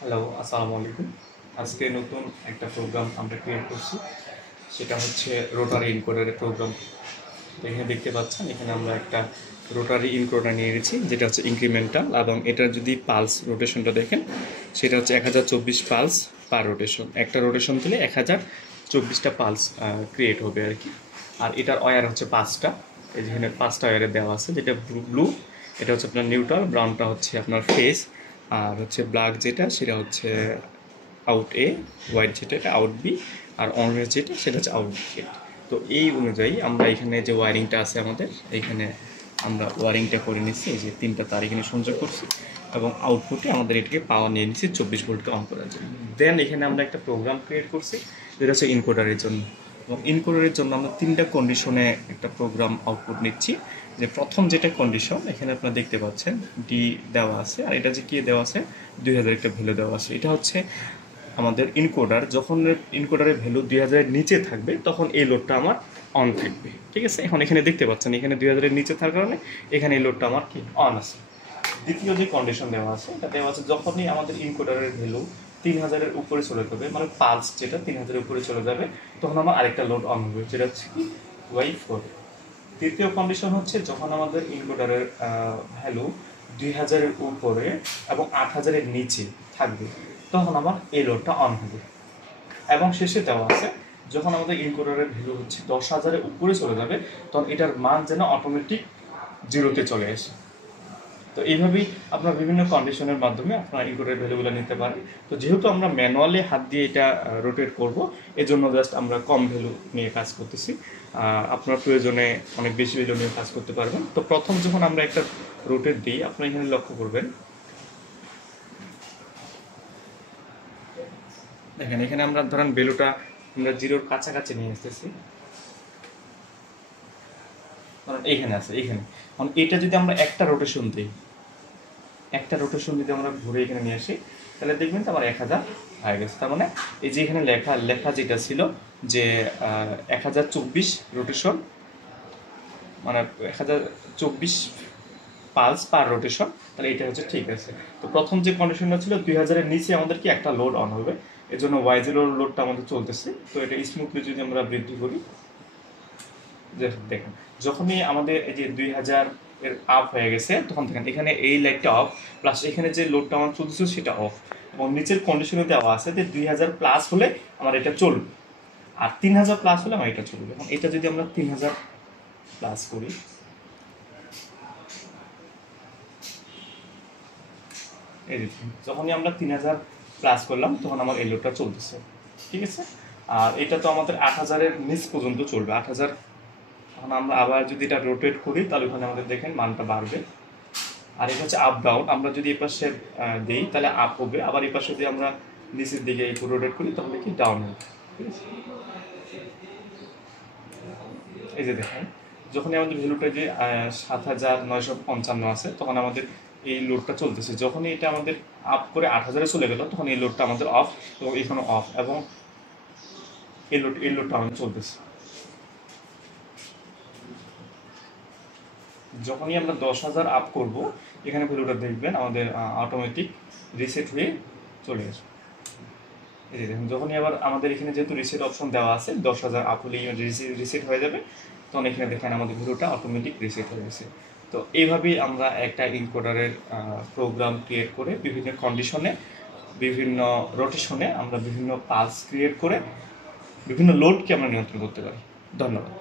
Hello, আসসালামু আলাইকুম। আজকে নতুন একটা প্রোগ্রাম আমরা ক্রিয়েট করছি। সেটা হচ্ছে রোটারি এনকোডারের প্রোগ্রাম। তো এখানে দেখতে পাচ্ছেন, এখানে আমরা একটা রোটারি এনকোডার নিয়ে গেছি, যেটা হচ্ছে ইনক্রিমেন্টাল, এবং এটার যদি পালস রোটেশনটা দেখেন, সেটা হচ্ছে 1024 পালস পার রোটেশন। একটা রোটেশন দিলে 1024টা পালস ক্রিয়েট হবে আর কি। আর এটার ওয়্যার হচ্ছে 5টা। এই যেখানে 5টা ওয়্যারে দেওয়া আছে, যেটা ব্লু, এটা হচ্ছে আপনার নিউট্রাল, ব্রাউনটা হচ্ছে আপনার ফেস, আর হচ্ছে ব্ল্যাক যেটা সেটা হচ্ছে আউট এ, হোয়াইট যেটা এটা আউট বি, আর অরেঞ্জ যেটা সেটা হচ্ছে আউট গেট। তো এই অনুযায়ী আমরা এখানে যে ওয়ারিংটা আছে আমাদের, এইখানে আমরা ওয়ারিংটা করে নিচ্ছি। এই যে 3টা তার এখানে সংযোগ করছি, এবং আউটপুটে আমাদের এটাকে পাওয়ার নিয়ে নিচ্ছি 24 ভোল্টকে অন করার জন্য। দেন এখানে আমরা একটা প্রোগ্রাম ক্রিয়েট করছি, যেটা হচ্ছে ইনকোডারের জন্য। এবং ইনকোডারের জন্য আমরা 3টা কন্ডিশনে একটা প্রোগ্রাম আউটপুট নিচ্ছি। যে প্রথম যেটা কন্ডিশন, এখানে আপনারা দেখতে পাচ্ছেন ডি দেওয়া আছে, আর এটা যে কি দেওয়া আছে, 2000 একটা ভ্যালু দেওয়া আছে। এটা হচ্ছে আমাদের ইনকোডার, যখন ইনকোডারের ভ্যালু 2000-এর নিচে থাকবে তখন এই লোডটা আমার অন থাকবে। ঠিক আছে, এখন এখানে দেখতে পাচ্ছেন এখানে 2000-এর নিচে থাকার কারণে এখানে এই লোডটা আমার কি অন আছে। দ্বিতীয় যে কন্ডিশন দেওয়া আছে, এটা দেওয়া আছে যখনই আমাদের ইনকোডারের ভ্যালু 3000-এর উপরে চলে যাবে, মানে পালস যেটা 3000-এর উপরে চলে যাবে, তখন আমার আরেকটা লোড অন হবে, যেটা হচ্ছে কি Y4। তৃতীয় কন্ডিশন হচ্ছে যখন আমাদের ইনকোডারের ভ্যালু 2000-এর উপরে এবং 8000-এর নিচে থাকবে, তখন আমার এই লোডটা অন হবে। এবং শেষে দেওয়া আছে যখন আমাদের ইনকোডারের ভ্যালু হচ্ছে 10,000-এর উপরে চলে যাবে, তখন এটার মান যেন অটোমেটিক জিরোতে চলে আসে। তো এইভাবেই আপনার বিভিন্ন কন্ডিশনের মাধ্যমে আপনার ইনকোডারের ভ্যালুগুলো নিতে পারেন। তো যেহেতু আমরা ম্যানুয়ালি হাত দিয়ে এটা রোটেট করব, এজন্য জাস্ট আমরা কম ভ্যালু নিয়ে কাজ করতেছি। আপনার প্রয়োজনে অনেক বেশি ভ্যালু নিয়ে কাজ করতে পারবেন। তো প্রথম যখন আমরা একটা রোটেট দিই, আপনারা এখানে লক্ষ্য করবেন, দেখেন এখানে আমরা ধরেন ভ্যালুটা আমরা জিরোর কাছাকাছি নিয়ে আসতেছি, কারণ এইখানে আছে এইখানে। কারণ এটা যদি আমরা একটা রোটেশন দিই, একটা রোটেশন যদি আমরা ঘুরে এখানে নিয়ে আসি, তাহলে দেখবেন তো আমার 1000 হয়ে গেছে। তার মানে এই যে এখানে লেখা লেখা যেটা ছিল যে 1024 রোটেশন, মানে 1024 পালস পার রোটেশন, তাহলে এটা হচ্ছে ঠিক আছে। তো প্রথম যে কন্ডিশনটা ছিল 2000-এর নিচে আমাদের কি একটা লোড অন হবে, এর জন্য Y0 লোডটা আমাদের চলতেছে। তো এটা স্মুথলি যদি আমরা বৃদ্ধি করি, দেখেন যখনই আমাদের এই যে 2000-এর আপ হয়ে গেছে, তখন দেখেন এখানে এই লাইটটা অফ, প্লাস এখানে যে লোডটা আমার চলতেছে সেটা অফ। এবং নিচের কন্ডিশনে দেওয়া আছে যে 2000 প্লাস হলে আমার এটা চলবে, আর 3000 প্লাস হলে আমার এটা চলবে। এখন এটা যদি আমরা 3000 প্লাস করি, এই যে যখনই আমরা 3000 প্লাস করলাম, তখন আমার এই লোডটা চলতেছে। ঠিক আছে, আর এটা তো আমাদের 8000-এর নিচ পর্যন্ত চলবে, 8000। এখন আমরা আবার যদি এটা রোটেট করি, তাহলে ওখানে আমাদের দেখেন মানটা বাড়বে। আর এটা হচ্ছে আপ ডাউন, আমরা যদি এই পাশে দিই তাহলে আপ হবে, আবার এই পাশে যদি আমরা নিচের দিকে একটু রোটেট করি তাহলে কি ডাউন হবে। ঠিক আছে, এই যে দেখেন যখনই আমাদের ভ্যালুটা যে 7955 আছে, তখন আমাদের এই লোডটা চলতেছে। যখনই এটা আমাদের আপ করে 8000-এ চলে গেল, তখন এই লোডটা আমাদের অফ, এবং এখানে অফ, এবং এই লোডটা আমাদের চলতেছে। যখনই আমরা 10,000 আপ করব, এখানে ভ্যালুটা দেখবেন আমাদের অটোমেটিক রিসেট হয়ে চলে আসবে। এই যে দেখুন, যখনই আবার আমাদের এখানে যেহেতু রিসেট অপশন দেওয়া আছে, 10,000 আপ হলেই রিসেট হয়ে যাবে, তখন এখানে দেখেন আমাদের ভ্যালুটা অটোমেটিক রিসেট হয়ে গেছে। তো এইভাবেই আমরা একটা ইনকোডারের প্রোগ্রাম ক্রিয়েট করে বিভিন্ন কন্ডিশনে, বিভিন্ন রোটেশনে আমরা বিভিন্ন পালস ক্রিয়েট করে বিভিন্ন লোডকে আমরা নিয়ন্ত্রণ করতে পারি। ধন্যবাদ।